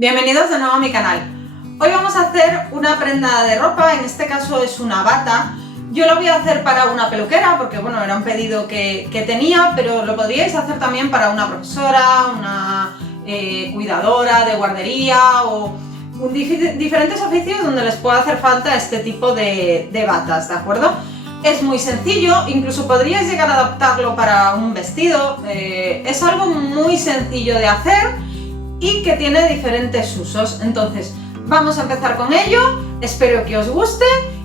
Bienvenidos de nuevo a mi canal. Hoy vamos a hacer una prenda de ropa, en este caso es una bata. Yo lo voy a hacer para una peluquera porque bueno, era un pedido que tenía, pero lo podríais hacer también para una profesora, una cuidadora de guardería o diferentes oficios donde les pueda hacer falta este tipo de batas, ¿de acuerdo? Es muy sencillo, incluso podríais llegar a adaptarlo para un vestido, es algo muy sencillo de hacer y que tiene diferentes usos. Entonces vamos a empezar con ello, espero que os guste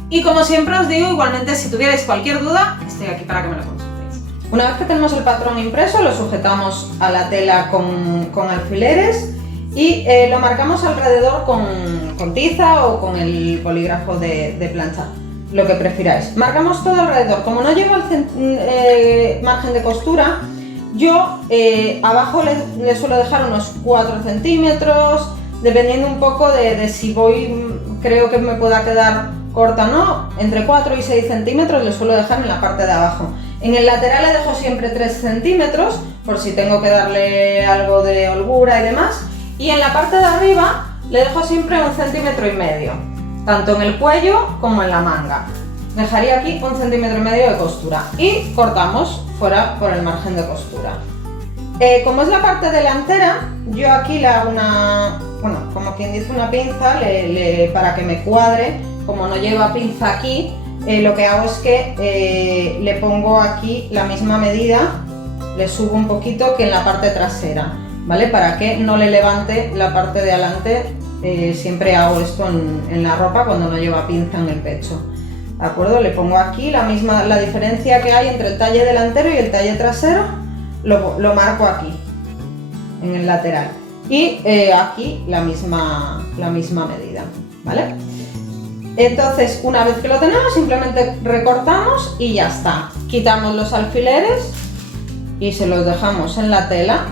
y como siempre os digo, igualmente si tuvierais cualquier duda estoy aquí para que me lo consultéis. Una vez que tenemos el patrón impreso lo sujetamos a la tela con alfileres y lo marcamos alrededor con tiza o con el bolígrafo de plancha, lo que prefiráis. Marcamos todo alrededor, como no llevo el margen de costura, yo abajo le suelo dejar unos 4 centímetros, dependiendo un poco de si creo que me pueda quedar corta o no, entre 4 y 6 centímetros le suelo dejar en la parte de abajo. En el lateral le dejo siempre 3 centímetros, por si tengo que darle algo de holgura y demás, y en la parte de arriba le dejo siempre 1,5 centímetros, tanto en el cuello como en la manga. Dejaría aquí 1,5 centímetros de costura y cortamos fuera por el margen de costura. Como es la parte delantera, yo aquí le hago como quien dice una pinza para que me cuadre. Como no lleva pinza aquí, lo que hago es que le pongo aquí la misma medida, le subo un poquito que en la parte trasera, ¿vale? Para que no le levante la parte de adelante. Siempre hago esto en la ropa cuando no lleva pinza en el pecho. ¿De acuerdo? Le pongo aquí la diferencia que hay entre el talle delantero y el talle trasero, lo marco aquí, en el lateral. Y aquí la misma medida, ¿vale? Entonces, una vez que lo tenemos, simplemente recortamos y ya está. Quitamos los alfileres y se los dejamos en la tela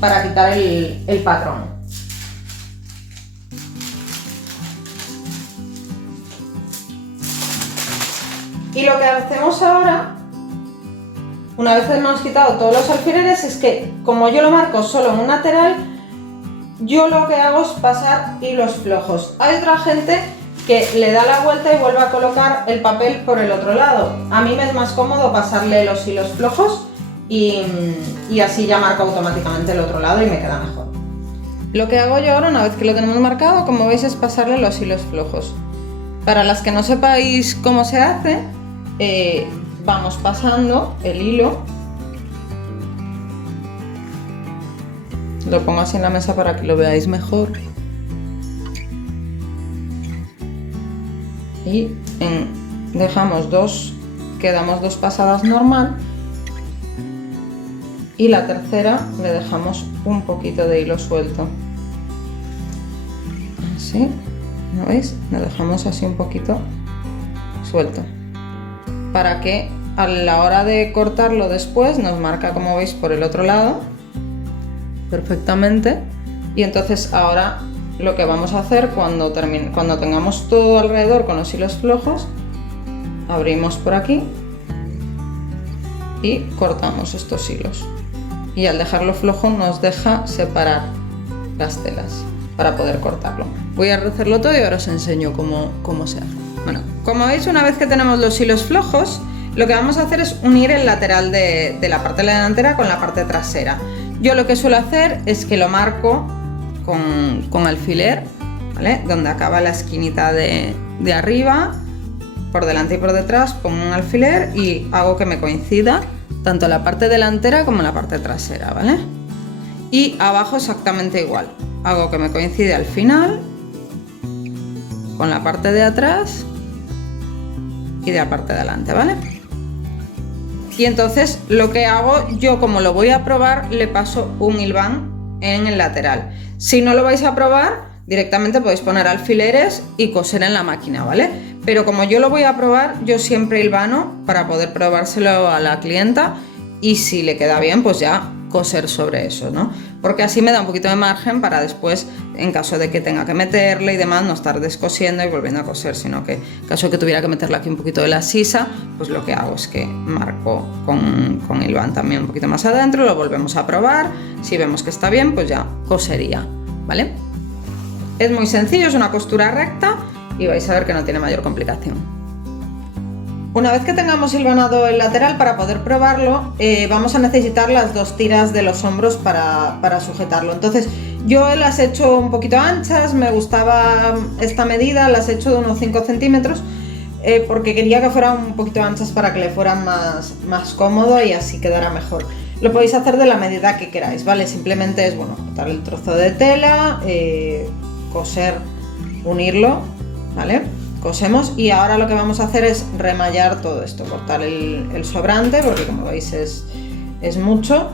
para quitar el patrón. Y lo que hacemos ahora, una vez hemos quitado todos los alfileres, es que como yo lo marco solo en un lateral, yo lo que hago es pasar hilos flojos. Hay otra gente que le da la vuelta y vuelve a colocar el papel por el otro lado. A mí me es más cómodo pasarle los hilos flojos y así ya marco automáticamente el otro lado y me queda mejor. Lo que hago yo ahora, una vez que lo tenemos marcado, como veis, es pasarle los hilos flojos. Para las que no sepáis cómo se hace, vamos pasando el hilo, lo pongo así en la mesa para que lo veáis mejor y damos dos pasadas normal y la tercera le dejamos un poquito de hilo suelto, así, ¿no veis? Lo dejamos así un poquito suelto, para que a la hora de cortarlo después nos marca, como veis, por el otro lado perfectamente. Y entonces ahora lo que vamos a hacer cuando tengamos todo alrededor con los hilos flojos, abrimos por aquí y cortamos estos hilos, y al dejarlo flojo nos deja separar las telas para poder cortarlo. Voy a hacerlo todo y ahora os enseño cómo se hace. Bueno, como veis, una vez que tenemos los hilos flojos, lo que vamos a hacer es unir el lateral de la parte delantera con la parte trasera. Yo lo que suelo hacer es que lo marco con alfiler, ¿vale? Donde acaba la esquinita de arriba, por delante y por detrás pongo un alfiler y hago que me coincida tanto la parte delantera como la parte trasera, ¿vale? Y abajo exactamente igual, hago que me coincide al final con la parte de atrás y de la parte de adelante, ¿vale? Y entonces lo que hago yo, como lo voy a probar, le paso un hilván en el lateral. Si no lo vais a probar, directamente podéis poner alfileres y coser en la máquina, ¿vale? Pero como yo lo voy a probar, yo siempre hilvano para poder probárselo a la clienta y si le queda bien, pues ya coser sobre eso, ¿no? Porque así me da un poquito de margen para después, en caso de que tenga que meterle y demás, no estar descosiendo y volviendo a coser, sino que en caso de que tuviera que meterle aquí un poquito de la sisa, pues lo que hago es que marco con hilván también un poquito más adentro, lo volvemos a probar, si vemos que está bien, pues ya cosería. ¿vale? Es muy sencillo, es una costura recta y vais a ver que no tiene mayor complicación. Una vez que tengamos hilvanado el lateral, para poder probarlo, vamos a necesitar las 2 tiras de los hombros para sujetarlo. Entonces yo las he hecho un poquito anchas, me gustaba esta medida, las he hecho de unos 5 centímetros porque quería que fueran un poquito anchas para que le fueran más cómodo y así quedara mejor. Lo podéis hacer de la medida que queráis, ¿vale? Simplemente es, bueno, cortar el trozo de tela, coser, unirlo, ¿vale? Cosemos y ahora lo que vamos a hacer es remallar todo esto, cortar el sobrante porque como veis es mucho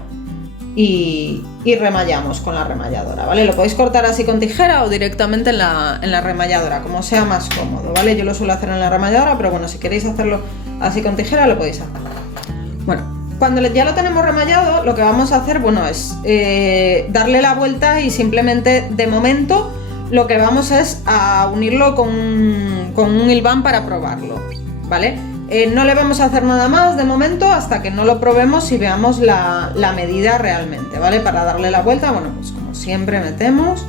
y remallamos con la remalladora, ¿vale? Lo podéis cortar así con tijera o directamente en la remalladora, como sea más cómodo, ¿vale? Yo lo suelo hacer en la remalladora, pero bueno, si queréis hacerlo así con tijera lo podéis hacer. Bueno, cuando ya lo tenemos remallado, lo que vamos a hacer, bueno, es darle la vuelta y simplemente de momento lo que vamos es a unirlo con un hilván para probarlo, ¿vale? No le vamos a hacer nada más de momento hasta que no lo probemos y veamos la medida realmente, ¿vale? Para darle la vuelta, bueno, pues como siempre metemos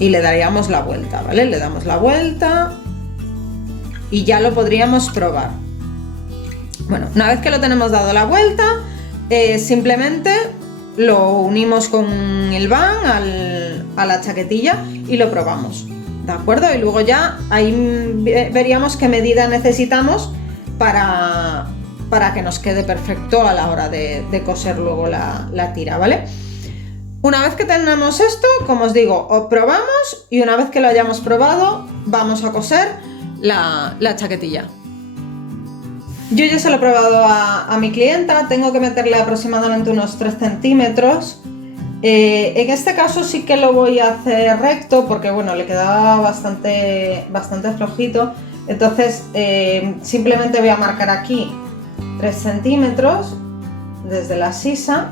y le daríamos la vuelta, ¿vale? Le damos la vuelta y ya lo podríamos probar. Bueno, una vez que lo tenemos dado la vuelta, simplemente lo unimos con el hilván a la chaquetilla y lo probamos, ¿de acuerdo? Y luego ya ahí veríamos qué medida necesitamos para que nos quede perfecto a la hora de coser luego la tira, ¿vale? Una vez que tenemos esto, como os digo, os probamos y una vez que lo hayamos probado vamos a coser la chaquetilla. Yo ya se lo he probado a mi clienta, tengo que meterle aproximadamente unos 3 centímetros. En este caso sí que lo voy a hacer recto porque bueno, le quedaba bastante flojito. Entonces simplemente voy a marcar aquí 3 centímetros desde la sisa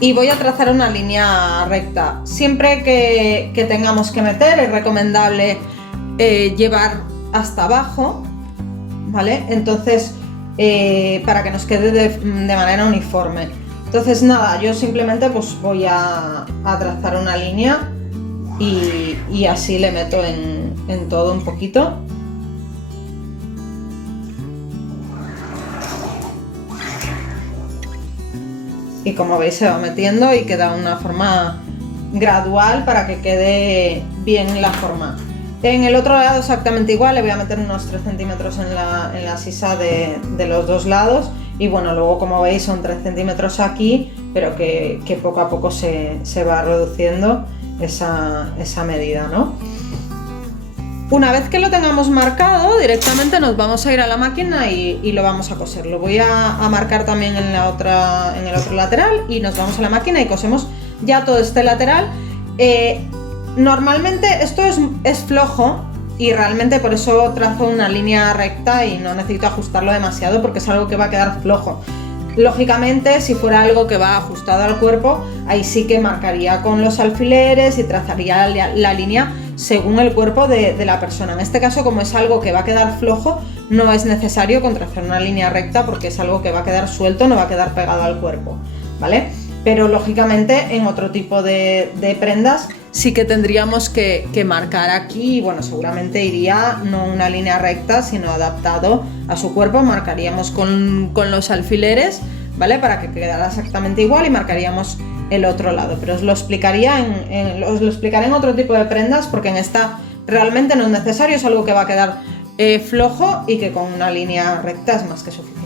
y voy a trazar una línea recta. Siempre que tengamos que meter es recomendable llevar hasta abajo, ¿vale? Entonces, para que nos quede de manera uniforme. Entonces, nada, yo simplemente pues voy a trazar una línea y así le meto en todo un poquito. Y como veis se va metiendo y queda una forma gradual para que quede bien la forma. En el otro lado exactamente igual, le voy a meter unos 3 centímetros en la sisa de los dos lados y bueno, luego como veis son 3 centímetros aquí, pero que poco a poco se va reduciendo esa medida, ¿no? Una vez que lo tengamos marcado, directamente nos vamos a ir a la máquina y lo vamos a coser. Lo voy a marcar también en el otro lateral y nos vamos a la máquina y cosemos ya todo este lateral. Normalmente esto es flojo y realmente por eso trazo una línea recta y no necesito ajustarlo demasiado porque es algo que va a quedar flojo. Lógicamente, si fuera algo que va ajustado al cuerpo, ahí sí que marcaría con los alfileres y trazaría la línea según el cuerpo de la persona. En este caso, como es algo que va a quedar flojo, no es necesario trazar una línea recta porque es algo que va a quedar suelto, no va a quedar pegado al cuerpo, ¿vale? Pero lógicamente en otro tipo de prendas sí que tendríamos que marcar aquí y bueno, seguramente iría no una línea recta, sino adaptado a su cuerpo. Marcaríamos con los alfileres, ¿vale? Para que quedara exactamente igual y marcaríamos el otro lado, pero os lo explicaré en otro tipo de prendas porque en esta realmente no es necesario, es algo que va a quedar flojo y que con una línea recta es más que suficiente.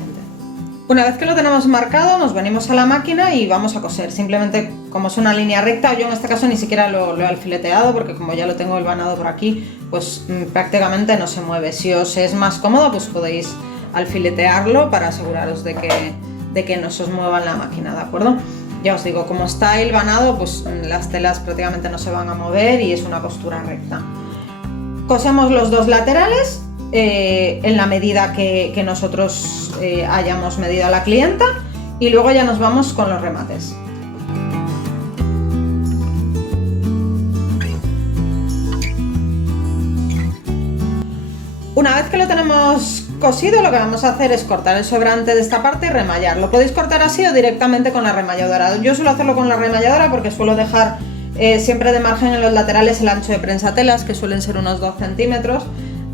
Una vez que lo tenemos marcado, nos venimos a la máquina y vamos a coser. Simplemente, como es una línea recta, yo en este caso ni siquiera lo he alfileteado porque como ya lo tengo hilvanado por aquí, pues prácticamente no se mueve. Si os es más cómodo, pues podéis alfiletearlo para aseguraros de que no se os mueva en la máquina, ¿de acuerdo? Ya os digo, como está hilvanado, pues las telas prácticamente no se van a mover y es una costura recta. Cosemos los dos laterales en la medida que nosotros hayamos medido a la clienta y luego ya nos vamos con los remates. Una vez que lo tenemos cosido, lo que vamos a hacer es cortar el sobrante de esta parte y remallar. Lo podéis cortar así o directamente con la remalladora. Yo suelo hacerlo con la remalladora porque suelo dejar siempre de margen en los laterales el ancho de prensatelas, que suelen ser unos 2 centímetros.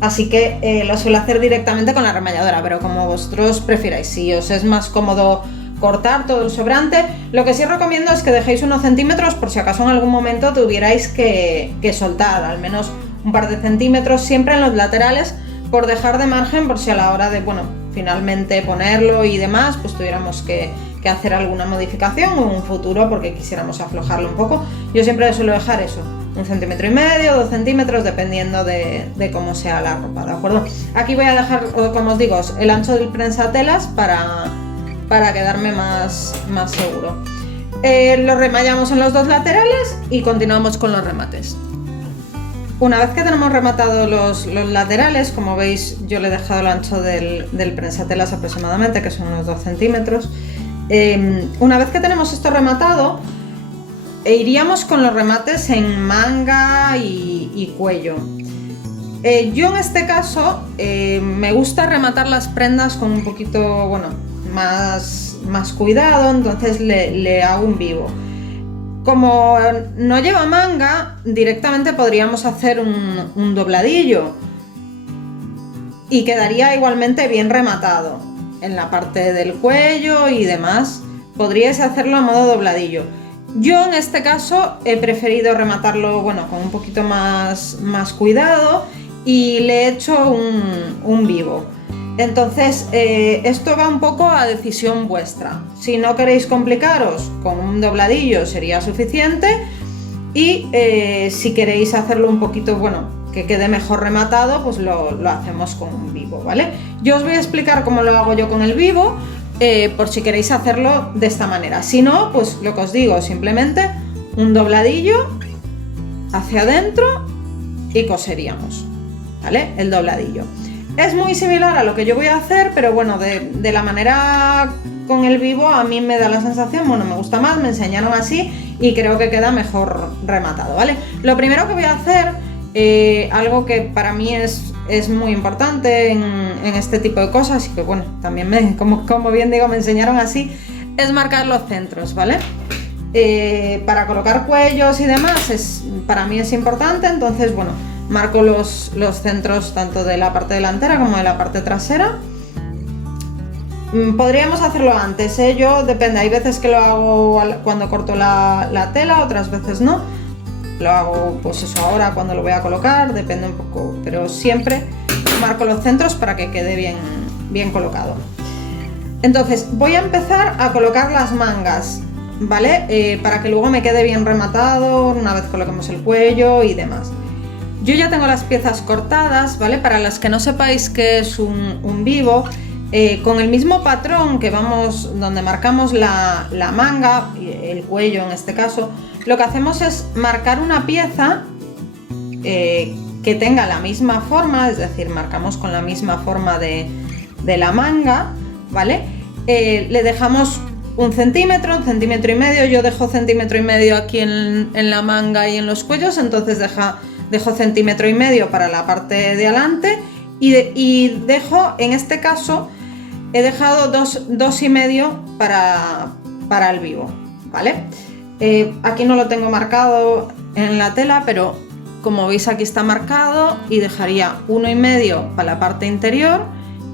Así que lo suelo hacer directamente con la remalladora, pero como vosotros prefiráis. Si os es más cómodo cortar todo el sobrante, lo que sí os recomiendo es que dejéis unos centímetros por si acaso en algún momento tuvierais que soltar, al menos un par de centímetros siempre en los laterales, por dejar de margen por si a la hora de, bueno, finalmente ponerlo y demás, pues tuviéramos que hacer alguna modificación o en un futuro porque quisiéramos aflojarlo un poco. Yo siempre suelo dejar eso, 1,5 centímetros, 2 centímetros, dependiendo de cómo sea la ropa, ¿de acuerdo? Aquí voy a dejar, como os digo, el ancho del prensatelas para quedarme más seguro. Lo remallamos en los dos laterales y continuamos con los remates. Una vez que tenemos rematados los laterales, como veis yo le he dejado el ancho del prensatelas aproximadamente, que son unos 2 centímetros. Una vez que tenemos esto rematado, iríamos con los remates en manga y cuello. Yo en este caso me gusta rematar las prendas con un poquito, bueno, más cuidado, entonces le hago un vivo. Como no lleva manga, directamente podríamos hacer un dobladillo y quedaría igualmente bien rematado en la parte del cuello y demás. Podríais hacerlo a modo dobladillo. Yo en este caso he preferido rematarlo, bueno, con un poquito más cuidado y le he hecho un vivo. Entonces esto va un poco a decisión vuestra. Si no queréis complicaros, con un dobladillo sería suficiente, y si queréis hacerlo un poquito, bueno, que quede mejor rematado, pues lo hacemos con un vivo, ¿vale? Yo os voy a explicar cómo lo hago yo con el vivo, por si queréis hacerlo de esta manera. Si no, pues lo que os digo, simplemente un dobladillo hacia adentro y coseríamos, ¿vale? El dobladillo. Es muy similar a lo que yo voy a hacer, pero bueno, de la manera con el vivo a mí me da la sensación, bueno, me gusta más, me enseñaron así y creo que queda mejor rematado, ¿vale? Lo primero que voy a hacer, algo que para mí es muy importante en este tipo de cosas y que bueno, también como bien digo, me enseñaron así, es marcar los centros, ¿vale? Para colocar cuellos y demás, para mí es importante, entonces bueno, marco los centros tanto de la parte delantera como de la parte trasera. Podríamos hacerlo antes, yo depende, hay veces que lo hago cuando corto la tela, otras veces no. Lo hago pues eso ahora cuando lo voy a colocar, depende un poco, pero siempre marco los centros para que quede bien colocado. Entonces voy a empezar a colocar las mangas, ¿vale? Para que luego me quede bien rematado una vez coloquemos el cuello y demás. Yo ya tengo las piezas cortadas, ¿vale? Para las que no sepáis qué es un vivo, con el mismo patrón que vamos, donde marcamos la manga, el cuello en este caso, lo que hacemos es marcar una pieza que tenga la misma forma, es decir, marcamos con la misma forma de la manga, ¿vale? Le dejamos 1 centímetro, 1,5 centímetros, yo dejo 1,5 centímetros aquí en la manga y en los cuellos, entonces dejo 1,5 centímetros para la parte de adelante y dejo, en este caso, he dejado 2,5 para el vivo, ¿vale? Aquí no lo tengo marcado en la tela, pero como veis aquí está marcado y dejaría 1,5 para la parte interior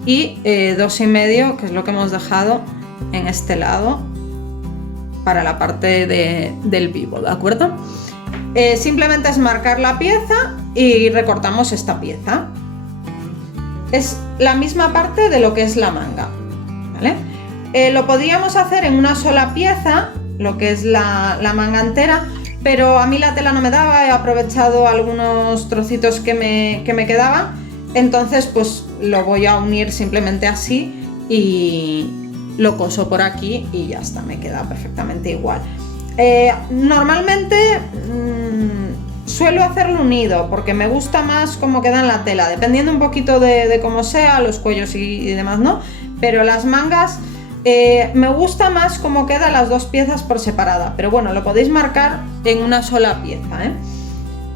y 2,5, que es lo que hemos dejado en este lado para la parte del vivo, ¿de acuerdo? Simplemente es marcar la pieza y recortamos esta pieza. Es la misma parte de lo que es la manga, ¿vale? Lo podríamos hacer en una sola pieza, lo que es la manga entera, pero a mí la tela no me daba, he aprovechado algunos trocitos que me quedaban, entonces pues lo voy a unir simplemente así y lo coso por aquí y ya está, me queda perfectamente igual. Normalmente suelo hacerlo unido porque me gusta más cómo queda en la tela, dependiendo un poquito de cómo sea, los cuellos y demás, ¿no? Pero las mangas me gusta más cómo quedan las dos piezas por separada, pero bueno, lo podéis marcar en una sola pieza, ¿eh?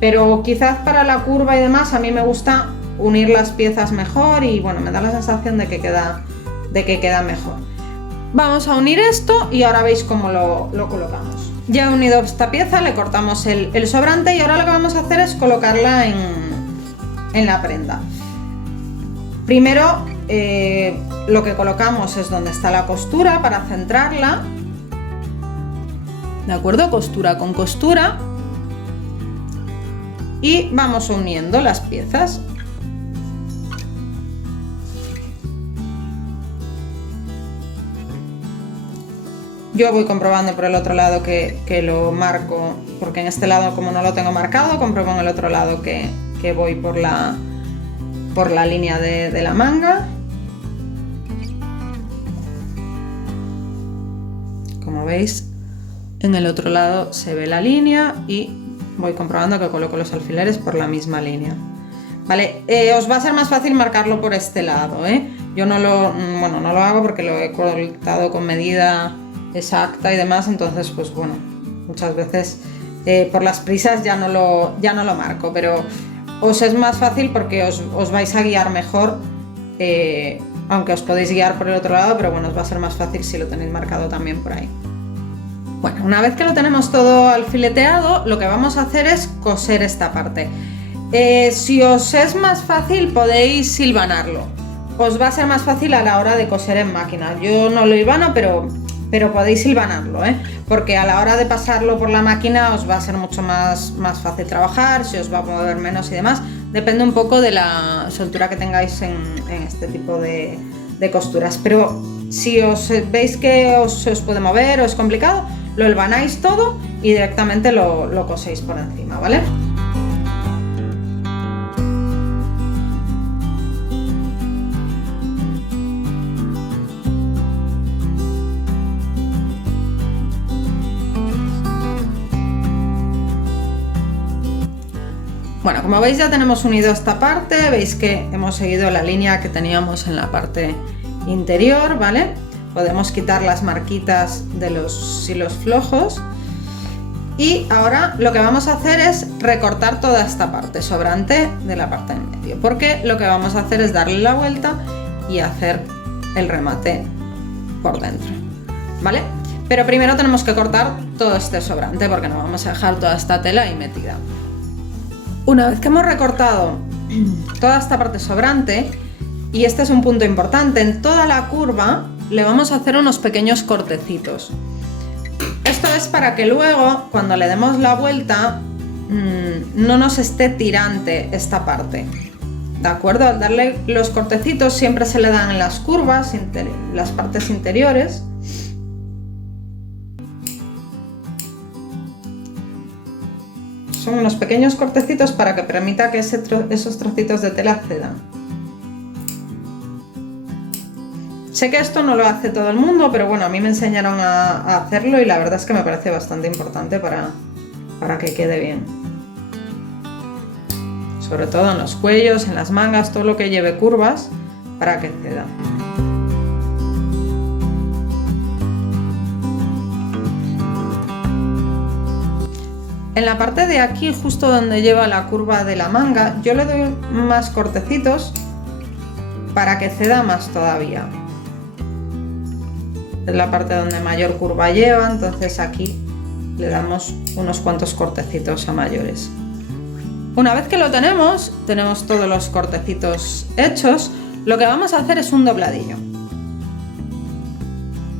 Pero quizás para la curva y demás a mí me gusta unir las piezas mejor y bueno, me da la sensación de que queda mejor. Vamos a unir esto y ahora veis cómo lo colocamos. Ya he unido esta pieza, le cortamos el sobrante y ahora lo que vamos a hacer es colocarla en la prenda. Primero lo que colocamos es donde está la costura para centrarla. ¿De acuerdo? Costura con costura. Y vamos uniendo las piezas. Yo voy comprobando por el otro lado que lo marco, porque en este lado como no lo tengo marcado, compruebo en el otro lado que voy por la línea de la manga. Como veis, en el otro lado se ve la línea y voy comprobando que coloco los alfileres por la misma línea. Vale, os va a ser más fácil marcarlo por este lado, ¿eh? Yo no lo hago porque lo he cortado con medida exacta y demás, entonces pues bueno, muchas veces por las prisas ya no lo marco, pero os es más fácil porque os vais a guiar mejor, aunque os podéis guiar por el otro lado, pero bueno, os va a ser más fácil si lo tenéis marcado también por ahí. Bueno, una vez que lo tenemos todo alfileteado, lo que vamos a hacer es coser esta parte. Si os es más fácil podéis silvanarlo, os va a ser más fácil a la hora de coser en máquina. Yo no lo hilvano, pero podéis silvanarlo, ¿eh? Porque a la hora de pasarlo por la máquina os va a ser mucho más fácil trabajar, se os va a mover menos y demás. Depende un poco de la soltura que tengáis en este tipo de costuras. Pero si os veis que se os puede mover o es complicado, lo hilvanáis todo y directamente lo coséis por encima, ¿vale? Bueno, como veis ya tenemos unido esta parte, veis que hemos seguido la línea que teníamos en la parte interior, ¿vale? Podemos quitar las marquitas de los hilos flojos y ahora lo que vamos a hacer es recortar toda esta parte sobrante de la parte en medio, porque lo que vamos a hacer es darle la vuelta y hacer el remate por dentro, ¿vale? Pero primero tenemos que cortar todo este sobrante porque no vamos a dejar toda esta tela ahí metida. Una vez que hemos recortado toda esta parte sobrante, y este es un punto importante, en toda la curva le vamos a hacer unos pequeños cortecitos. Esto es para que luego, cuando le demos la vuelta, no nos esté tirante esta parte. ¿De acuerdo? Al darle los cortecitos siempre se le dan en las curvas, las partes interiores. Son unos pequeños cortecitos para que permita que esos trocitos de tela cedan. Sé que esto no lo hace todo el mundo, pero bueno, a mí me enseñaron a hacerlo y la verdad es que me parece bastante importante para que quede bien. Sobre todo en los cuellos, en las mangas, todo lo que lleve curvas para que ceda. En la parte de aquí, justo donde lleva la curva de la manga, yo le doy más cortecitos para que ceda más todavía. Es la parte donde mayor curva lleva, entonces aquí le damos unos cuantos cortecitos a mayores. Una vez que lo tenemos todos los cortecitos hechos, lo que vamos a hacer es un dobladillo.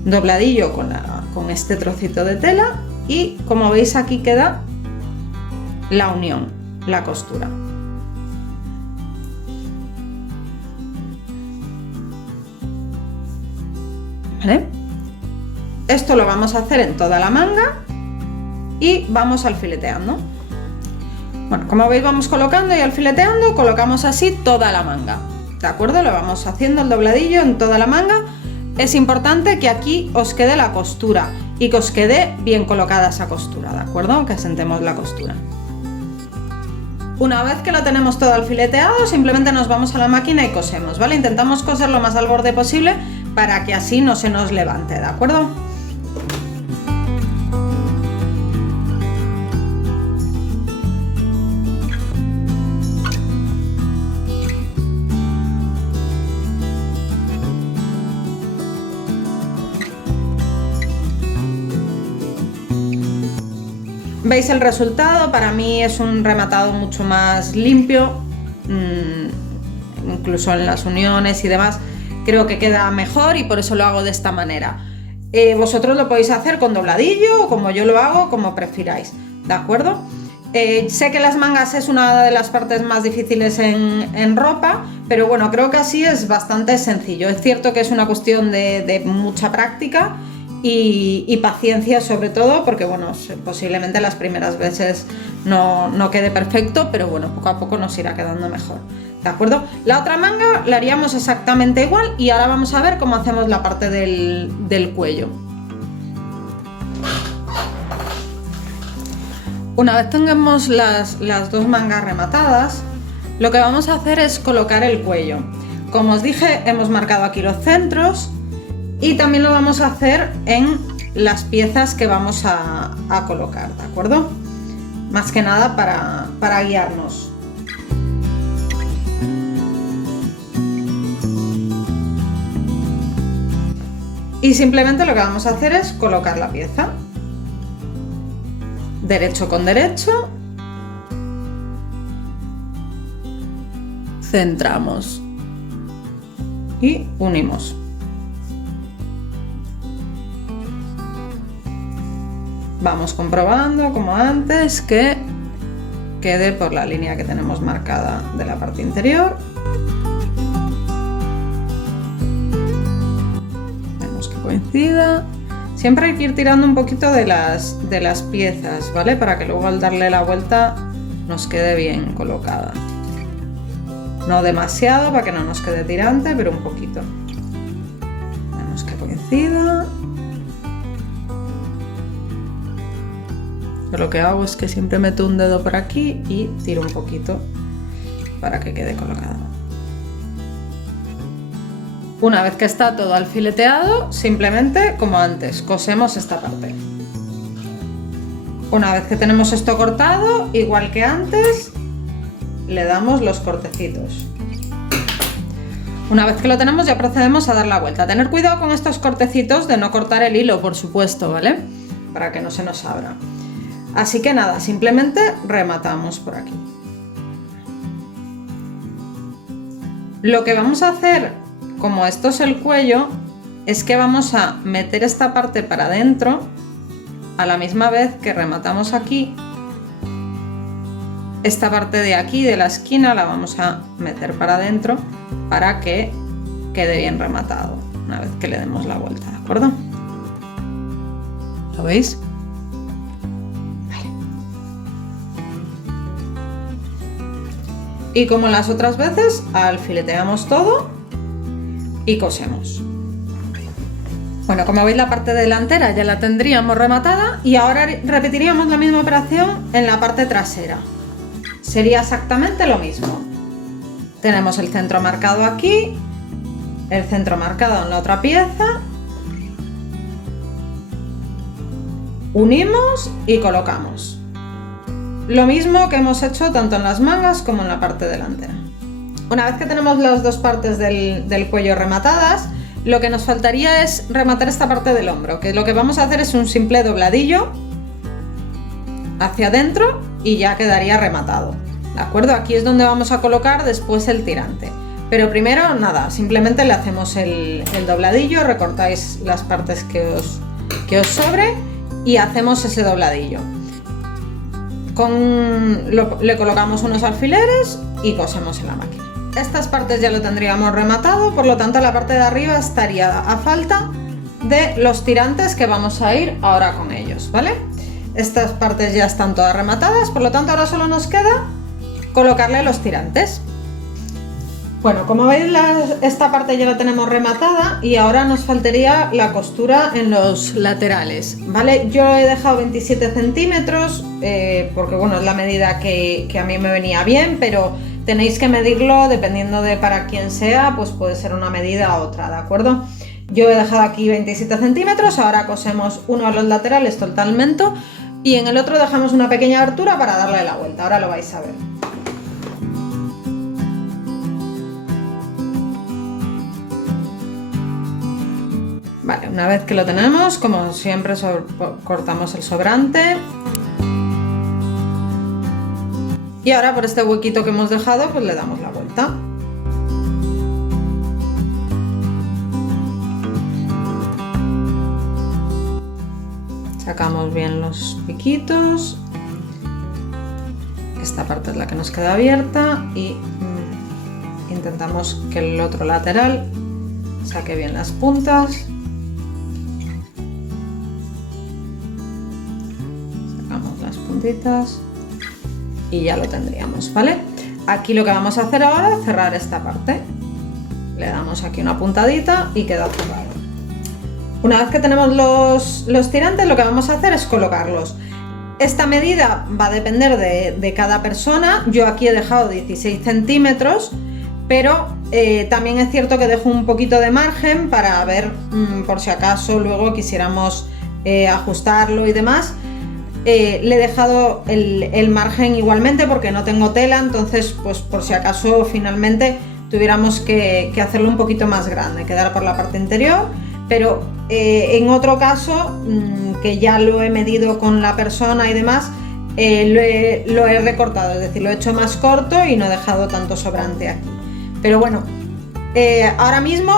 Dobladillo con este trocito de tela y como veis aquí queda la unión, la costura. ¿Vale? Esto lo vamos a hacer en toda la manga y vamos alfileteando. Bueno, como veis vamos colocando y alfileteando, colocamos así toda la manga. ¿De acuerdo? Lo vamos haciendo el dobladillo en toda la manga. Es importante que aquí os quede la costura y que os quede bien colocada esa costura, ¿de acuerdo? Que asentemos la costura. Una vez que lo tenemos todo alfileteado, simplemente nos vamos a la máquina y cosemos, ¿vale? Intentamos coser lo más al borde posible para que así no se nos levante, ¿de acuerdo? ¿Veis el resultado? Para mí es un rematado mucho más limpio, incluso en las uniones y demás creo que queda mejor y por eso lo hago de esta manera. Vosotros lo podéis hacer con dobladillo o como yo lo hago, como prefiráis, ¿de acuerdo? Sé que las mangas es una de las partes más difíciles en ropa, pero bueno, creo que así es bastante sencillo. Es cierto que es una cuestión de mucha práctica y paciencia sobre todo, porque bueno, posiblemente las primeras veces no quede perfecto, pero bueno, poco a poco nos irá quedando mejor, ¿de acuerdo? La otra manga la haríamos exactamente igual y ahora vamos a ver cómo hacemos la parte del cuello. Una vez tengamos las dos mangas rematadas, lo que vamos a hacer es colocar el cuello. Como os dije, hemos marcado aquí los centros y también lo vamos a hacer en las piezas que vamos a colocar, ¿de acuerdo? Más que nada para guiarnos. Y simplemente lo que vamos a hacer es colocar la pieza. Derecho con derecho, centramos y unimos. Vamos comprobando como antes que quede por la línea que tenemos marcada de la parte interior. Vemos que coincida. Siempre hay que ir tirando un poquito de las piezas, ¿vale? Para que luego al darle la vuelta nos quede bien colocada. No demasiado para que no nos quede tirante, pero un poquito. Vemos que coincida. Yo lo que hago es que siempre meto un dedo por aquí y tiro un poquito para que quede colocada. Una vez que está todo alfileteado, simplemente, como antes, cosemos esta parte. Una vez que tenemos esto cortado, igual que antes, le damos los cortecitos. Una vez que lo tenemos, ya procedemos a dar la vuelta. Tener cuidado con estos cortecitos de no cortar el hilo, por supuesto, ¿vale? Para que no se nos abra. Así que nada, simplemente rematamos por aquí. Lo que vamos a hacer, como esto es el cuello, es que vamos a meter esta parte para adentro a la misma vez que rematamos aquí. Esta parte de aquí, de la esquina, la vamos a meter para adentro para que quede bien rematado una vez que le demos la vuelta, ¿de acuerdo? ¿Lo veis? Vale. Y como las otras veces, alfileteamos todo y cosemos. Bueno, como veis, la parte delantera ya la tendríamos rematada y ahora repetiríamos la misma operación en la parte trasera. Sería exactamente lo mismo. Tenemos el centro marcado aquí, el centro marcado en la otra pieza, unimos y colocamos. Lo mismo que hemos hecho tanto en las mangas como en la parte delantera. Una vez que tenemos las dos partes del cuello rematadas, lo que nos faltaría es rematar esta parte del hombro, que lo que vamos a hacer es un simple dobladillo hacia adentro y ya quedaría rematado, ¿de acuerdo? Aquí es donde vamos a colocar después el tirante, pero primero nada, simplemente le hacemos el dobladillo, recortáis las partes que os sobre y hacemos ese dobladillo. Le colocamos unos alfileres y cosemos en la máquina. Estas partes ya lo tendríamos rematado, por lo tanto la parte de arriba estaría a falta de los tirantes que vamos a ir ahora con ellos, ¿vale? Estas partes ya están todas rematadas, por lo tanto ahora solo nos queda colocarle los tirantes. Bueno, como veis, esta parte ya la tenemos rematada y ahora nos faltaría la costura en los laterales, ¿vale? Yo he dejado 27 centímetros porque bueno, es la medida que a mí me venía bien, pero tenéis que medirlo dependiendo de para quién sea, pues puede ser una medida u otra, ¿de acuerdo? Yo he dejado aquí 27 centímetros, ahora cosemos uno de los laterales totalmente y en el otro dejamos una pequeña abertura para darle la vuelta, ahora lo vais a ver. Vale, una vez que lo tenemos, como siempre, cortamos el sobrante. Y ahora por este huequito que hemos dejado, pues le damos la vuelta. Sacamos bien los piquitos. Esta parte es la que nos queda abierta y intentamos que el otro lateral saque bien las puntas. Sacamos las puntitas y ya lo tendríamos, ¿vale? Aquí lo que vamos a hacer ahora es cerrar esta parte. Le damos aquí una puntadita y queda cerrado. Una vez que tenemos los tirantes, lo que vamos a hacer es colocarlos. Esta medida va a depender de cada persona. Yo aquí he dejado 16 centímetros, pero también es cierto que dejo un poquito de margen para ver por si acaso luego quisiéramos ajustarlo y demás. Le he dejado el margen igualmente porque no tengo tela, entonces pues por si acaso finalmente tuviéramos que hacerlo un poquito más grande, quedar por la parte interior, pero en otro caso que ya lo he medido con la persona y demás, lo he recortado, es decir, lo he hecho más corto y no he dejado tanto sobrante aquí. Pero bueno, ahora mismo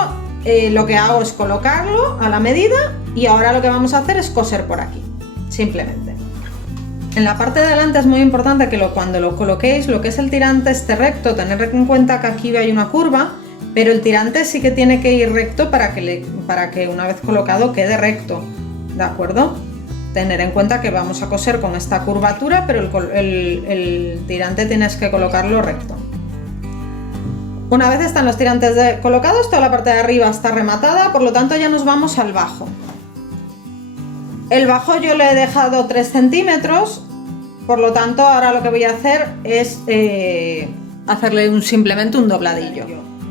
lo que hago es colocarlo a la medida y ahora lo que vamos a hacer es coser por aquí, simplemente. En la parte de delante es muy importante que cuando lo coloquéis, lo que es el tirante esté recto, tener en cuenta que aquí hay una curva, pero el tirante sí que tiene que ir recto para que una vez colocado quede recto, ¿de acuerdo? Tener en cuenta que vamos a coser con esta curvatura, pero el tirante tienes que colocarlo recto. Una vez están los tirantes colocados, toda la parte de arriba está rematada, por lo tanto ya nos vamos al bajo. El bajo yo le he dejado 3 centímetros, por lo tanto ahora lo que voy a hacer es hacerle simplemente un dobladillo.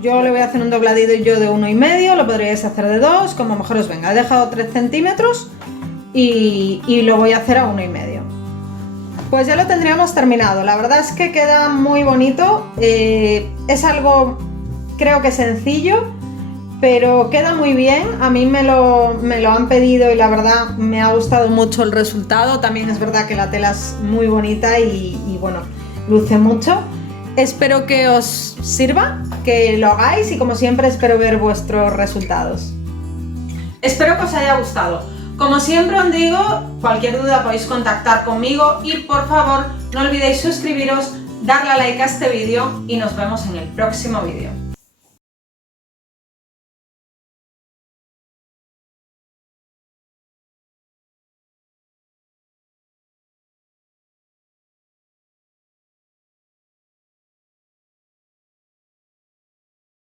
Yo le voy a hacer un dobladillo de 1,5, lo podríais hacer de 2, como mejor os venga. He dejado 3 centímetros y lo voy a hacer a 1,5. Pues ya lo tendríamos terminado. La verdad es que queda muy bonito. Es algo, creo que sencillo, pero queda muy bien. A mí me lo han pedido y la verdad me ha gustado mucho el resultado. También es verdad que la tela es muy bonita y bueno, luce mucho. Espero que os sirva, que lo hagáis y como siempre espero ver vuestros resultados. Espero que os haya gustado. Como siempre os digo, cualquier duda podéis contactar conmigo y por favor no olvidéis suscribiros, darle a like a este vídeo y nos vemos en el próximo vídeo.